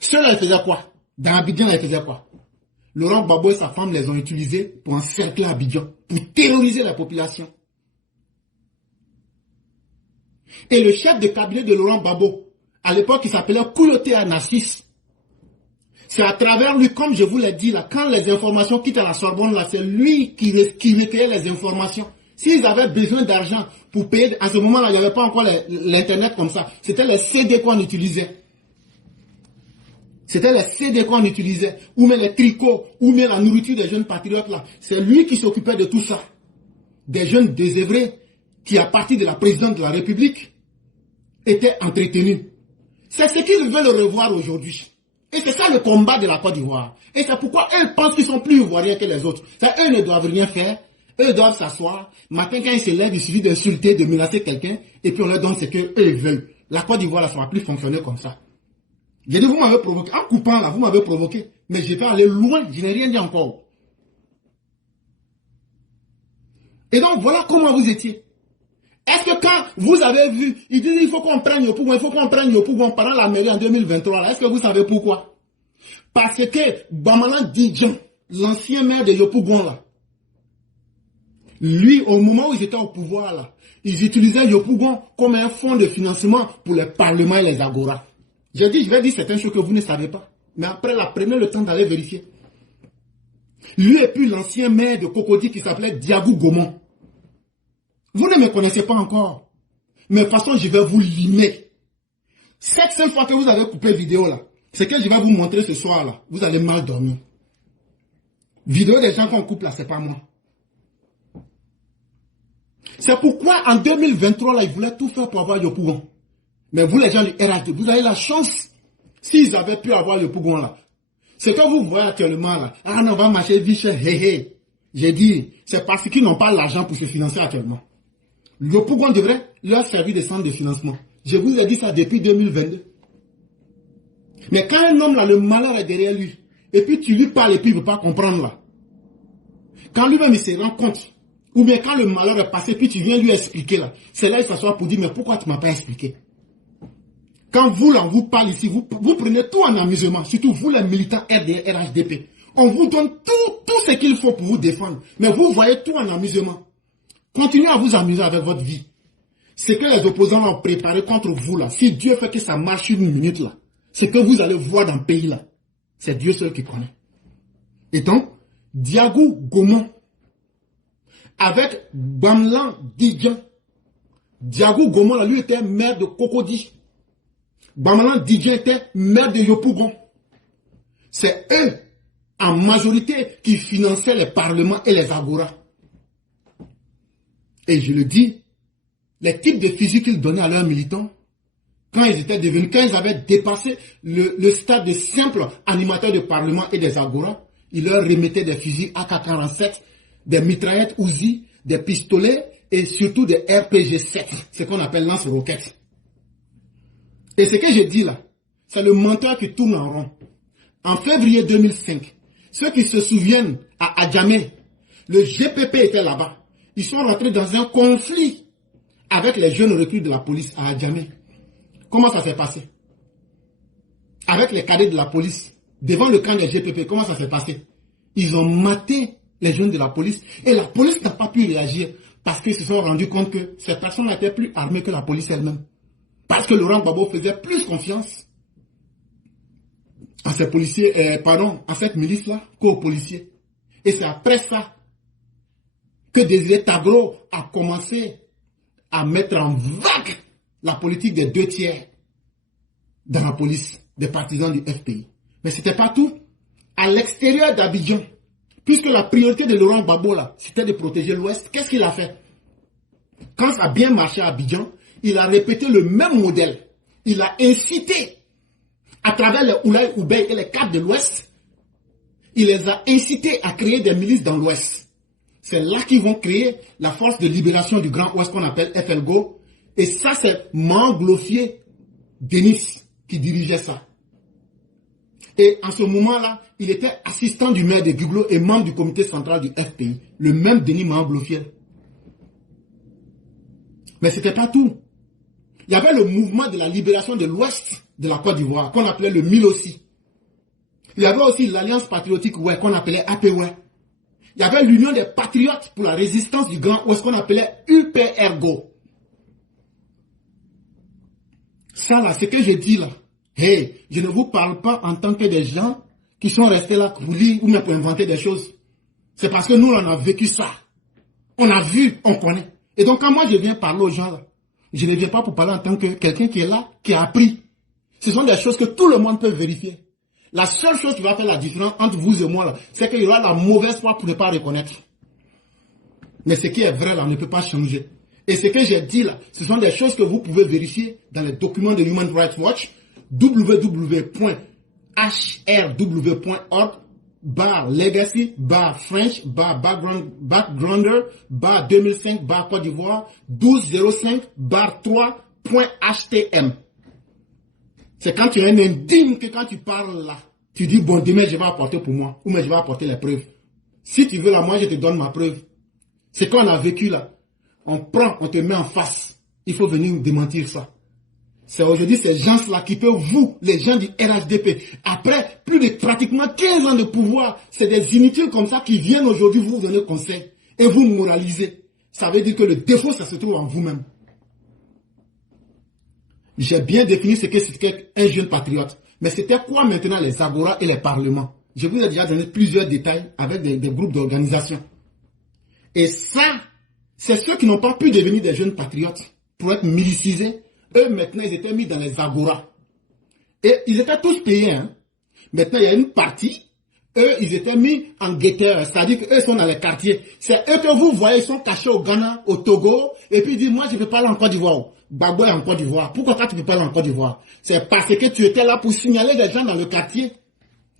Ceux-là, ils faisaient quoi? Dans Abidjan, ils faisaient quoi? Laurent Gbagbo et sa femme les ont utilisés pour encercler Abidjan, pour terroriser la population. Et le chef de cabinet de Laurent Gbagbo, à l'époque, il s'appelait Kouyoté Anassis. C'est à travers lui, comme je vous l'ai dit, là, quand les informations quittent à la Sorbonne, là, c'est lui qui recueillait les informations. S'ils avaient besoin d'argent pour payer, à ce moment-là, il n'y avait pas encore l'Internet comme ça. C'était les CD qu'on utilisait. C'était les CD qu'on utilisait. Ou même les tricots, ou même la nourriture des jeunes patriotes là. C'est lui qui s'occupait de tout ça. Des jeunes désœuvrés qui, à partir de la présidente de la République, étaient entretenus. C'est ce qu'ils veulent revoir aujourd'hui. Et c'est ça le combat de la Côte d'Ivoire. Et c'est pourquoi eux pensent qu'ils sont plus ivoiriens que les autres. Eux ne doivent rien faire. Eux doivent s'asseoir. Matin, quand ils se lèvent, il suffit d'insulter, de menacer quelqu'un. Et puis on leur donne ce qu'eux veulent. La Côte d'Ivoire, ça ne va plus fonctionner comme ça. J'ai dit, vous m'avez provoqué. En coupant là, vous m'avez provoqué. Mais je vais aller loin. Je n'ai rien dit encore. Et donc, voilà comment vous étiez. Est-ce que quand vous avez vu, ils disent il faut qu'on prenne Yopougon, il faut qu'on prenne Yopougon pendant la mairie en 2023, est-ce que vous savez pourquoi? Parce que Bamalan Didjan, l'ancien maire de Yopougon là, lui, au moment où ils étaient au pouvoir là, ils utilisaient Yopougon comme un fonds de financement pour les parlements et les agoras. J'ai dit, je vais dire certaines choses que vous ne savez pas. Mais après, prenez le temps d'aller vérifier. Lui et puis l'ancien maire de Cocody qui s'appelait Diagou Gaumont. Vous ne me connaissez pas encore. Mais de toute façon, je vais vous limer. Cette seule fois que vous avez coupé vidéo là, c'est que je vais vous montrer ce soir là. Vous allez mal dormir. Vidéo des gens qu'on coupe là, c'est pas moi. C'est pourquoi en 2023 là, ils voulaient tout faire pour avoir Yopougon. Mais vous les gens du RHD, vous avez la chance. S'ils avaient pu avoir Yopougon là. Ce que vous voyez actuellement là. Ah non, on va marcher vite, hé. J'ai dit, c'est parce qu'ils n'ont pas l'argent pour se financer actuellement. Yopougon devrait leur servir de centre de financement. Je vous ai dit ça depuis 2022. Mais quand un homme là, le malheur est derrière lui, et puis tu lui parles et puis il ne veut pas comprendre là. Quand lui-même il se rend compte Ou bien quand le malheur est passé, puis tu viens lui expliquer là. C'est là il s'assoit pour dire, mais pourquoi tu ne m'as pas expliqué? Quand vous, là, on vous parle ici, vous prenez tout en amusement, surtout vous les militants RDR, RHDP. On vous donne tout ce qu'il faut pour vous défendre. Mais vous voyez tout en amusement. Continuez à vous amuser avec votre vie. Ce que les opposants ont préparé contre vous là, si Dieu fait que ça marche une minute là, ce que vous allez voir dans le pays là, c'est Dieu seul qui connaît. Et donc, Diago Gomon, avec Bamlan Didjan, Diago Gomon là, lui était maire de Cocody. Bamlan Didjan était maire de Yopougon. C'est eux, en majorité, qui finançaient les parlements et les agoras. Et je le dis, les types de fusils qu'ils donnaient à leurs militants, quand ils avaient dépassé le stade de simple animateur de parlement et des agoras, ils leur remettaient des fusils AK-47, des mitraillettes Uzi, des pistolets et surtout des RPG-7, ce qu'on appelle lance-roquettes. Et ce que je dis là, c'est le menteur qui tourne en rond. En février 2005, ceux qui se souviennent à Adjamé, le GPP était là-bas. Ils sont rentrés dans un conflit avec les jeunes recrues de la police à Adjamé. Comment ça s'est passé? Avec les cadets de la police, devant le camp des GPP, comment ça s'est passé? Ils ont maté les jeunes de la police et la police n'a pas pu réagir parce qu'ils se sont rendus compte que ces personnes n'étaient plus armées que la police elle-même. Parce que Laurent Gbagbo faisait plus confiance à ces policiers, à cette milice-là qu'aux policiers. Et c'est après ça que Désiré Tagro a commencé à mettre en vague la politique des 2 tiers dans la police, des partisans du FPI. Mais ce n'était pas tout. À l'extérieur d'Abidjan, puisque la priorité de Laurent Gbagbo, c'était de protéger l'Ouest, qu'est-ce qu'il a fait? Quand ça a bien marché à Abidjan, il a répété le même modèle. Il a incité, à travers les Oulaï Oubey et les cadres de l'Ouest, il les a incités à créer des milices dans l'Ouest. C'est là qu'ils vont créer la force de libération du Grand Ouest qu'on appelle FLGO. Et ça, c'est Manglofier Denis qui dirigeait ça. Et en ce moment-là, il était assistant du maire de Guglo et membre du comité central du FPI. Le même Denis Manglofier. Mais ce n'était pas tout. Il y avait le mouvement de la libération de l'Ouest de la Côte d'Ivoire, qu'on appelait le MILOSI. Il y avait aussi l'Alliance patriotique ouais, qu'on appelait APOUE. Il y avait l'Union des patriotes pour la résistance du Grand Ouest, qu'on appelait UPRGO. Ça là, ce que je dis là, hey, je ne vous parle pas en tant que des gens qui sont restés là pour lire ou même pour inventer des choses. C'est parce que nous, on a vécu ça. On a vu, on connaît. Et donc, quand moi, je viens parler aux gens là, je ne viens pas pour parler en tant que quelqu'un qui est là, qui a appris. Ce sont des choses que tout le monde peut vérifier. La seule chose qui va faire la différence entre vous et moi, là, c'est qu'il y aura la mauvaise foi pour ne pas reconnaître. Mais ce qui est vrai, là, on ne peut pas changer. Et ce que j'ai dit, là, ce sont des choses que vous pouvez vérifier dans les documents de Human Rights Watch, www.hrw.org, /legacy, /French, /backgrounder, /2005, /Côte d'Ivoire, 1205, /3.htm. C'est quand tu es un indigne que quand tu parles là, tu dis, bon, demain je vais apporter pour moi, ou mais je vais apporter les preuves. Si tu veux là, moi je te donne ma preuve. C'est qu'on a vécu là. On prend, on te met en face. Il faut venir démentir ça. C'est aujourd'hui ces gens-là qui peuvent vous, les gens du RHDP, après plus de pratiquement 15 ans de pouvoir, c'est des inutiles comme ça qui viennent aujourd'hui vous donner conseil et vous moraliser. Ça veut dire que le défaut, ça se trouve en vous-même. J'ai bien défini ce que c'était un jeune patriote. Mais c'était quoi maintenant les agoras et les parlements? Je vous ai déjà donné plusieurs détails avec des groupes d'organisation. Et ça, c'est ceux qui n'ont pas pu devenir des jeunes patriotes pour être milicisés. Eux, maintenant, ils étaient mis dans les agoras. Et ils étaient tous payés. Hein. Maintenant, il y a une partie. Eux, ils étaient mis en guetteur. C'est-à-dire qu'eux sont dans les quartiers. C'est eux que vous voyez, ils sont cachés au Ghana, au Togo. Et puis ils disent, moi, je ne peux pas aller en Côte d'Ivoire. Gbagbo est en Côte d'Ivoire. Pourquoi toi, tu ne peux pas aller en Côte d'Ivoire? C'est parce que tu étais là pour signaler des gens dans le quartier.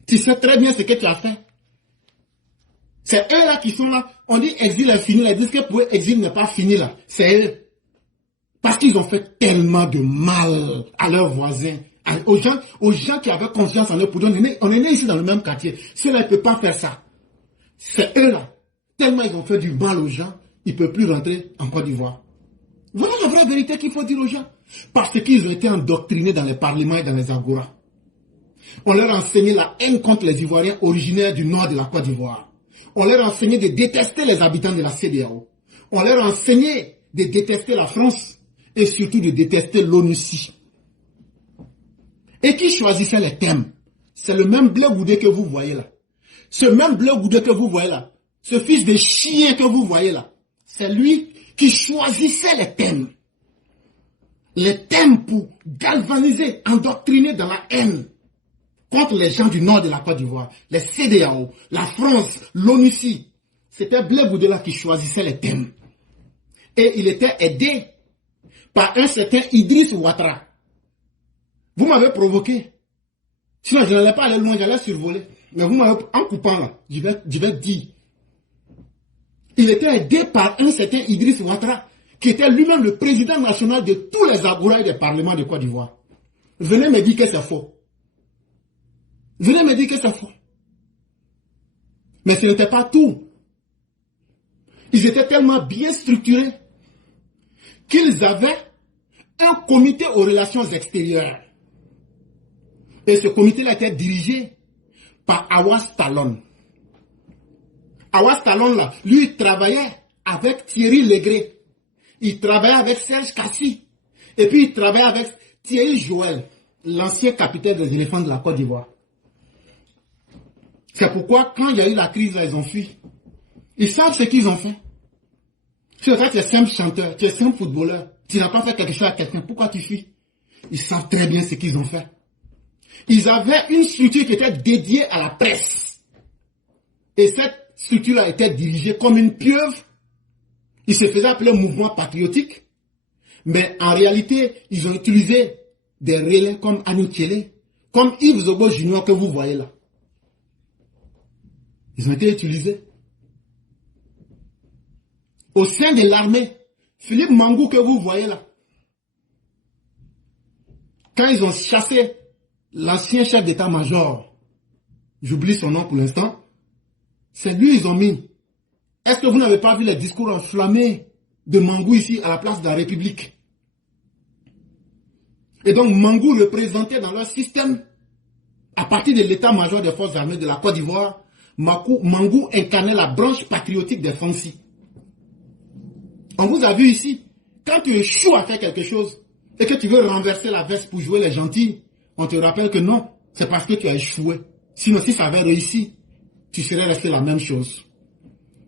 Tu sais très bien ce que tu as fait. C'est eux là qui sont là. On dit exil est fini. Ils disent que pour eux, exil n'est pas fini là. C'est eux. Parce qu'ils ont fait tellement de mal à leurs voisins, aux gens qui avaient confiance en eux. Pour donner, on est né ici dans le même quartier. Ceux-là ne peuvent pas faire ça. C'est eux là. Tellement ils ont fait du mal aux gens il ne peut plus rentrer en Côte d'Ivoire. Voilà la vraie vérité qu'il faut dire aux gens. Parce qu'ils ont été endoctrinés dans les parlements et dans les agoras. On leur a enseigné la haine contre les Ivoiriens originaires du nord de la Côte d'Ivoire. On leur a enseigné de détester les habitants de la CEDEAO. On leur a enseigné de détester la France et surtout de détester l'ONUCI. Et qui choisissait les thèmes? C'est le même Blé Goudé que vous voyez là. Ce même Blé Goudé que vous voyez là, ce fils de chien que vous voyez là, c'est lui qui choisissait les thèmes. Les thèmes pour galvaniser, endoctriner dans la haine contre les gens du nord de la Côte d'Ivoire, les CEDEAO, la France, l'ONUCI. C'était Blé Goudé là qui choisissait les thèmes. Et il était aidé par un certain Idriss Ouattara. Vous m'avez provoqué. Sinon, je n'allais pas aller loin, j'allais survoler. Mais vous m'avez, en coupant là, je vais dire. Il était aidé par un certain Idriss Ouattara, qui était lui-même le président national de tous les agoras et des parlements de Côte d'Ivoire. Venez me dire que c'est faux. Venez me dire que c'est faux. Mais ce n'était pas tout. Ils étaient tellement bien structurés qu'ils avaient un comité aux relations extérieures. Et ce comité-là était dirigé par Awas Talon. Awas Talon, là, lui, il travaillait avec Thierry Legré. Il travaillait avec Serge Kassi. Et puis, il travaillait avec Thierry Joël, l'ancien capitaine des éléphants de la Côte d'Ivoire. C'est pourquoi, quand il y a eu la crise, là, ils ont fui. Ils savent ce qu'ils ont fait. Si tu es simple chanteur, tu es simple footballeur, tu n'as pas fait quelque chose à quelqu'un, pourquoi tu fuis? Ils savent très bien ce qu'ils ont fait. Ils avaient une structure qui était dédiée à la presse. Et cette structure-là était dirigée comme une pieuvre. Ils se faisaient appeler mouvement patriotique. Mais en réalité, ils ont utilisé des relais comme Anou Thielé, comme Yves Zogo Junior que vous voyez là. Ils ont été utilisés. Au sein de l'armée, Philippe Mangou que vous voyez là, quand ils ont chassé l'ancien chef d'état-major, j'oublie son nom pour l'instant, c'est lui ils ont mis. Est-ce que vous n'avez pas vu les discours enflammés de Mangou ici à la place de la République? Et donc Mangou représentait dans leur système, à partir de l'état-major des forces armées de la Côte d'Ivoire, Mangou incarnait la branche patriotique des Fancy. On vous a vu ici, quand tu échoues à faire quelque chose et que tu veux renverser la veste pour jouer les gentils, on te rappelle que non, c'est parce que tu as échoué. Sinon, si ça avait réussi, tu serais resté la même chose.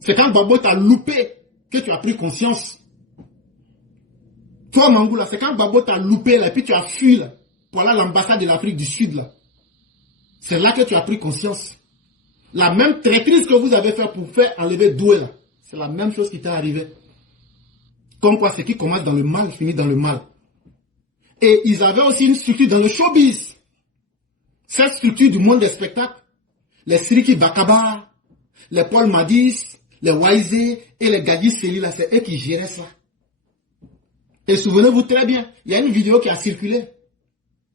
C'est quand Gbagbo t'a loupé que tu as pris conscience. Toi, Mangou, là, c'est quand Gbagbo t'a loupé là, et puis tu as fui là, pour aller à l'ambassade de l'Afrique du Sud là. C'est là que tu as pris conscience. La même traîtrise que vous avez fait pour faire enlever Doué là, c'est la même chose qui t'est arrivé. Comme quoi, ce qui commence dans le mal finit dans le mal. Et ils avaient aussi une structure dans le showbiz. Cette structure du monde des spectacles, les Siriki Bakaba, les Paul Madis, les Waizé et les Gadi Seli, là, c'est eux qui géraient ça. Et souvenez-vous très bien, il y a une vidéo qui a circulé.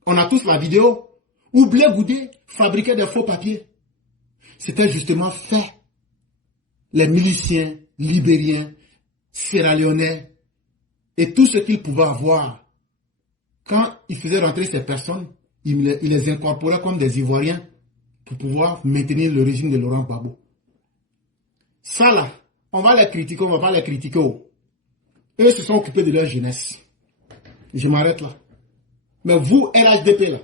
On a tous la vidéo où Blé Goudé fabriquait des faux papiers. C'était justement fait. Les miliciens, libériens, sierra-léonais et tout ce qu'ils pouvaient avoir. Quand ils faisaient rentrer ces personnes, ils les incorporaient comme des Ivoiriens pour pouvoir maintenir le régime de Laurent Gbagbo. Ça là, on va les critiquer, on ne va pas les critiquer. Eux se sont occupés de leur jeunesse. Je m'arrête là. Mais vous, RHDP là,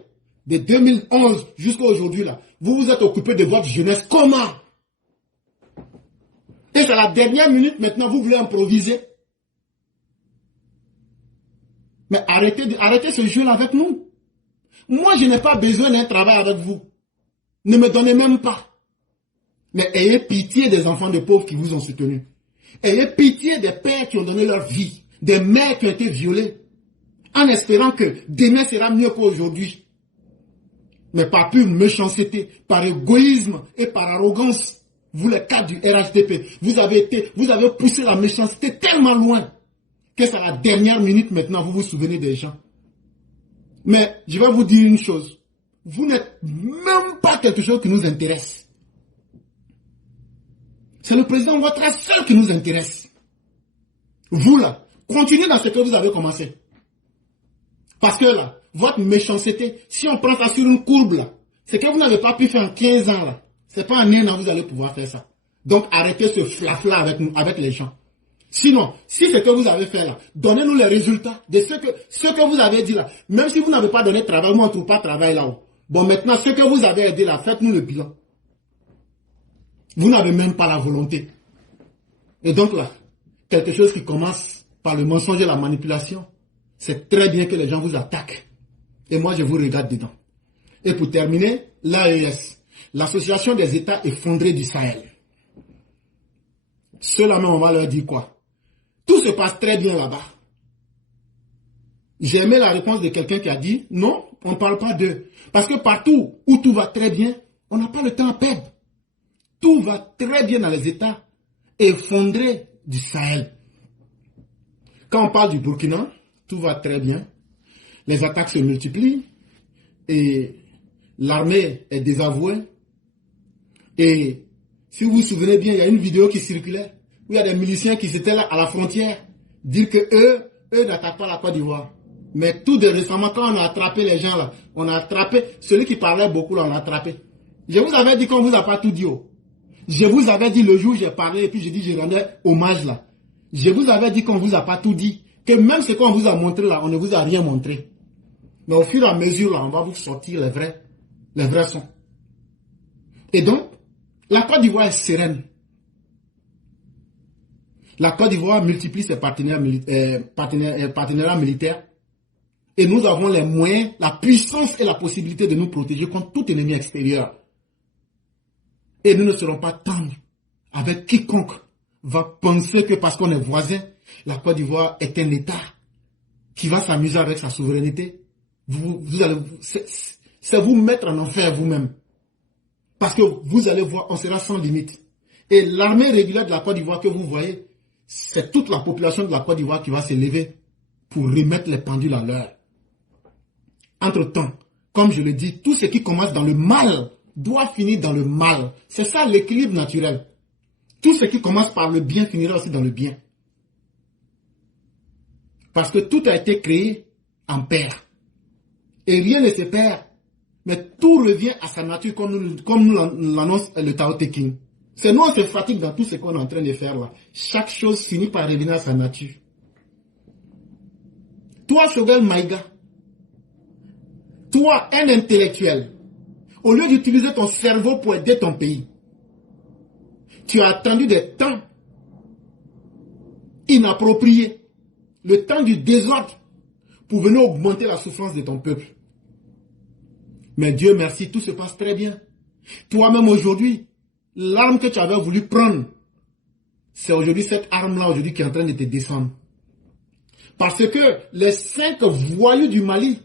de 2011 jusqu'à aujourd'hui là, vous vous êtes occupé de votre jeunesse. Comment? Et c'est la dernière minute maintenant, vous voulez improviser. Mais arrêtez ce jeu-là avec nous. Moi, je n'ai pas besoin d'un travail avec vous. Ne me donnez même pas. Mais ayez pitié des enfants de pauvres qui vous ont soutenus. Ayez pitié des pères qui ont donné leur vie, des mères qui ont été violées, en espérant que demain sera mieux qu'aujourd'hui. Mais par pure méchanceté, par égoïsme et par arrogance, vous les cadres du RHDP, vous avez poussé la méchanceté tellement loin que c'est la dernière minute maintenant, vous vous souvenez des gens. Mais je vais vous dire une chose, vous n'êtes même pas quelque chose qui nous intéresse. C'est le président Ouattara seul qui nous intéresse. Vous là, continuez dans ce que vous avez commencé. Parce que là, votre méchanceté, si on prend ça sur une courbe là, c'est que vous n'avez pas pu faire en 15 ans là. C'est pas en un an que vous allez pouvoir faire ça. Donc arrêtez ce flafla avec nous, avec les gens. Sinon, si c'est ce que vous avez fait là, donnez-nous les résultats de ce que vous avez dit là. Même si vous n'avez pas donné de travail, nous on ne trouve pas de travail là-haut. Bon, maintenant, ce que vous avez aidé là, faites-nous le bilan. Vous n'avez même pas la volonté. Et donc là, quelque chose qui commence par le mensonge et la manipulation, c'est très bien que les gens vous attaquent. Et moi, je vous regarde dedans. Et pour terminer, l'AES, l'Association des États effondrés du Sahel. Ceux-là même, on va leur dire quoi? Tout se passe très bien là-bas. J'ai aimé la réponse de quelqu'un qui a dit, non, on ne parle pas d'eux. Parce que partout où tout va très bien, on n'a pas le temps à perdre. Tout va très bien dans les États effondrés du Sahel. Quand on parle du Burkina, tout va très bien. Les attaques se multiplient et l'armée est désavouée. Et si vous vous souvenez bien, il y a une vidéo qui circulait où il y a des miliciens qui étaient là à la frontière dire que eux n'attaquent pas la Côte d'Ivoire. Mais tout de récemment, quand on a attrapé les gens là, on a attrapé celui qui parlait beaucoup là, on a attrapé. Je vous avais dit qu'on ne vous a pas tout dit. Oh. Je vous avais dit le jour où j'ai parlé et puis j'ai dit je rendais hommage là. Je vous avais dit qu'on ne vous a pas tout dit. Que même ce qu'on vous a montré là, on ne vous a rien montré. Mais au fur et à mesure là, on va vous sortir les vrais sons. Et donc, la Côte d'Ivoire est sereine. La Côte d'Ivoire multiplie ses partenaires militaires. Et nous avons les moyens, la puissance et la possibilité de nous protéger contre tout ennemi extérieur. Et nous ne serons pas tendres avec quiconque va penser que parce qu'on est voisin, la Côte d'Ivoire est un État qui va s'amuser avec sa souveraineté. C'est vous mettre en enfer vous-même. Parce que vous allez voir, on sera sans limite. Et l'armée régulière de la Côte d'Ivoire que vous voyez, c'est toute la population de la Côte d'Ivoire qui va se lever pour remettre les pendules à l'heure. Entre-temps, comme je le dis, tout ce qui commence dans le mal doit finir dans le mal. C'est ça l'équilibre naturel. Tout ce qui commence par le bien finira aussi dans le bien. Parce que tout a été créé en paire. Et rien ne se perd. Mais tout revient à sa nature comme nous l'annonce le Tao Te Ching. C'est nous, on se fatigue dans tout ce qu'on est en train de faire là. Chaque chose finit par revenir à sa nature. Toi, Choguel Maïga, toi, un intellectuel, au lieu d'utiliser ton cerveau pour aider ton pays, tu as attendu des temps inappropriés, le temps du désordre, pour venir augmenter la souffrance de ton peuple. Mais Dieu merci, tout se passe très bien. Toi-même aujourd'hui, l'arme que tu avais voulu prendre, c'est aujourd'hui cette arme-là aujourd'hui qui est en train de te descendre. Parce que les 5 voyous du Mali,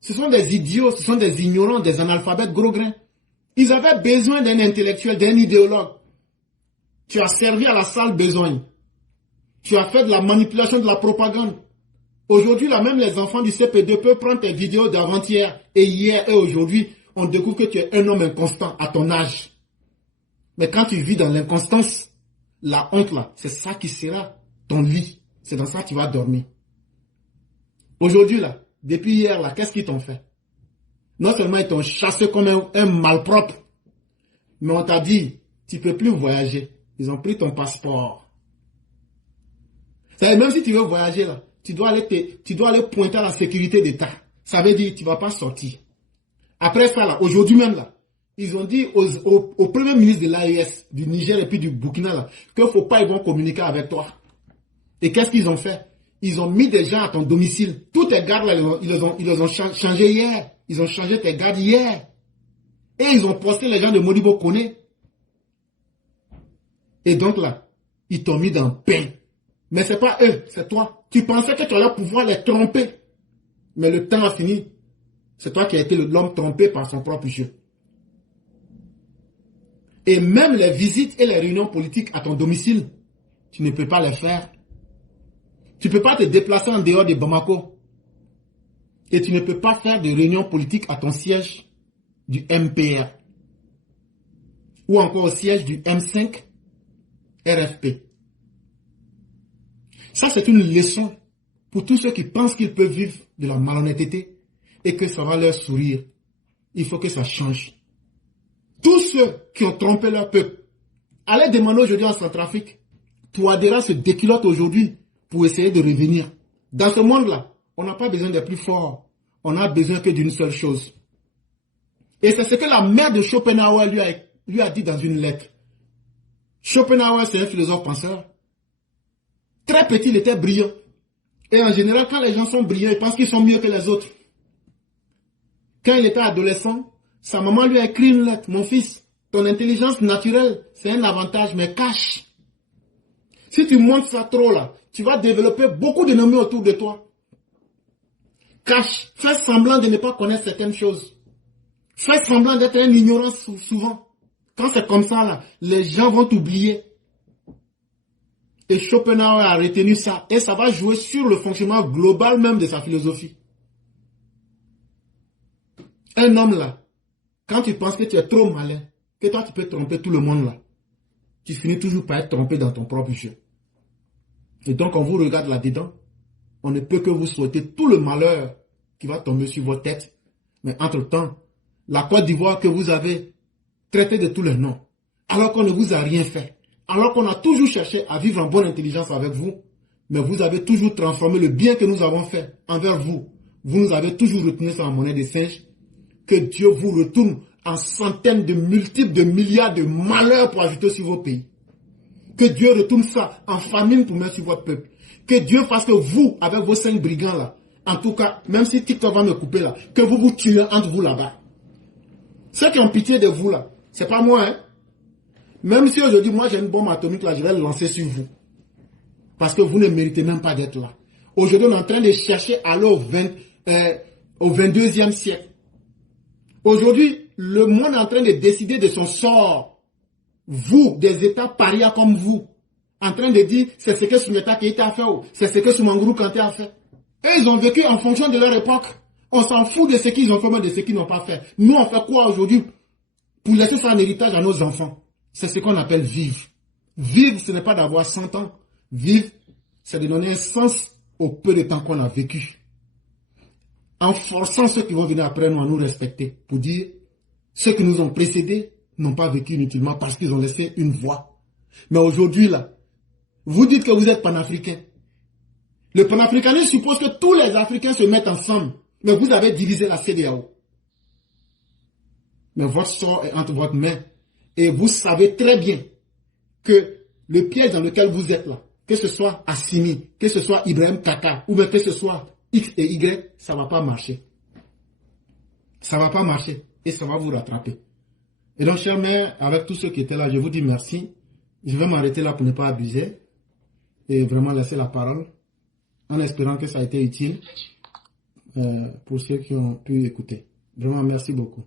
ce sont des idiots, ce sont des ignorants, des analphabètes gros grains. Ils avaient besoin d'un intellectuel, d'un idéologue. Tu as servi à la sale besogne. Tu as fait de la manipulation, de la propagande. Aujourd'hui, là, même les enfants du CP2 peuvent prendre tes vidéos d'avant-hier et hier et aujourd'hui, on découvre que tu es un homme inconstant à ton âge. Mais quand tu vis dans l'inconstance, la honte là, c'est ça qui sera ton lit. C'est dans ça que tu vas dormir. Aujourd'hui là, depuis hier là, qu'est-ce qu'ils t'ont fait? Non seulement ils t'ont chassé comme un malpropre, mais on t'a dit, tu ne peux plus voyager. Ils ont pris ton passeport. Même si tu veux voyager là, tu dois aller pointer à la sécurité d'État. Ça veut dire que tu ne vas pas sortir. Après ça, là, aujourd'hui même, là, ils ont dit au premier ministre de l'AES, du Niger et puis du Burkina, là, qu'il ne faut pas, ils vont communiquer avec toi. Et qu'est-ce qu'ils ont fait? Ils ont mis des gens à ton domicile. Tous tes gardes, là, ils les ont changé hier. Ils ont changé tes gardes hier. Et ils ont posté les gens de Modibo Koné. Et donc là, ils t'ont mis dans le pain. Mais ce n'est pas eux, c'est toi. Tu pensais que tu allais pouvoir les tromper. Mais le temps a fini. C'est toi qui as été l'homme trompé par son propre jeu. Et même les visites et les réunions politiques à ton domicile, tu ne peux pas les faire. Tu ne peux pas te déplacer en dehors de Bamako. Et tu ne peux pas faire de réunions politiques à ton siège du MPR. Ou encore au siège du M5 RFP. Ça, c'est une leçon pour tous ceux qui pensent qu'ils peuvent vivre de la malhonnêteté et que ça va leur sourire. Il faut que ça change. Tous ceux qui ont trompé leur peuple, allez demander aujourd'hui en Centrafrique. Touadéra se déculotte aujourd'hui pour essayer de revenir. Dans ce monde-là, on n'a pas besoin des plus forts. On n'a besoin que d'une seule chose. Et c'est ce que la mère de Schopenhauer lui a dit dans une lettre. Schopenhauer, c'est un philosophe penseur. Très petit, il était brillant. Et en général, quand les gens sont brillants, ils pensent qu'ils sont mieux que les autres. Quand il était adolescent, sa maman lui a écrit une lettre. Mon fils, ton intelligence naturelle, c'est un avantage, mais cache. Si tu montres ça trop là, tu vas développer beaucoup d'ennemis autour de toi. Cache, fais semblant de ne pas connaître certaines choses. Fais semblant d'être un ignorant souvent. Quand c'est comme ça là, les gens vont t'oublier. Et Schopenhauer a retenu ça. Et ça va jouer sur le fonctionnement global même de sa philosophie. Un homme là, quand tu penses que tu es trop malin, que toi tu peux tromper tout le monde là, tu finis toujours par être trompé dans ton propre jeu. Et donc on vous regarde là-dedans, on ne peut que vous souhaiter tout le malheur qui va tomber sur votre tête. Mais entre-temps, la Côte d'Ivoire que vous avez traité de tous les noms, alors qu'on ne vous a rien fait, alors qu'on a toujours cherché à vivre en bonne intelligence avec vous, mais vous avez toujours transformé le bien que nous avons fait envers vous. Vous nous avez toujours retenu sur la monnaie des singes. Que Dieu vous retourne en centaines de multiples de milliards de malheurs pour ajouter sur vos pays. Que Dieu retourne ça en famine pour mettre sur votre peuple. Que Dieu fasse que vous, avec vos 5 brigands là, en tout cas, même si TikTok va me couper là, que vous vous tuez entre vous là-bas. Ceux qui ont pitié de vous là, c'est pas moi, hein. Même si aujourd'hui, moi j'ai une bombe atomique là, je vais le lancer sur vous. Parce que vous ne méritez même pas d'être là. Aujourd'hui, on est en train de chercher à aller au 22e siècle. Aujourd'hui, le monde est en train de décider de son sort. Vous, des États parias comme vous, en train de dire, c'est ce que Soumeta Keïta a fait, c'est ce que Soumangourou Kanté a fait. Et ils ont vécu en fonction de leur époque. On s'en fout de ce qu'ils ont fait, mais de ce qu'ils n'ont pas fait. Nous, on fait quoi aujourd'hui pour laisser ça en héritage à nos enfants? C'est ce qu'on appelle vivre. Vivre, ce n'est pas d'avoir 100 ans. Vivre, c'est de donner un sens au peu de temps qu'on a vécu. En forçant ceux qui vont venir après nous à nous respecter. Pour dire, ceux qui nous ont précédés n'ont pas vécu inutilement parce qu'ils ont laissé une voie. Mais aujourd'hui, là, vous dites que vous êtes panafricain. Le panafricanisme suppose que tous les Africains se mettent ensemble. Mais vous avez divisé la CEDEAO. Mais votre sort est entre votre main. Et vous savez très bien que le piège dans lequel vous êtes là, que ce soit Assimi, que ce soit Ibrahim Kaka, ou bien que ce soit X et Y, ça ne va pas marcher. Ça ne va pas marcher. Et ça va vous rattraper. Et donc, chers mères, avec tous ceux qui étaient là, je vous dis merci. Je vais m'arrêter là pour ne pas abuser. Et vraiment laisser la parole. En espérant que ça a été utile pour ceux qui ont pu écouter. Vraiment, merci beaucoup.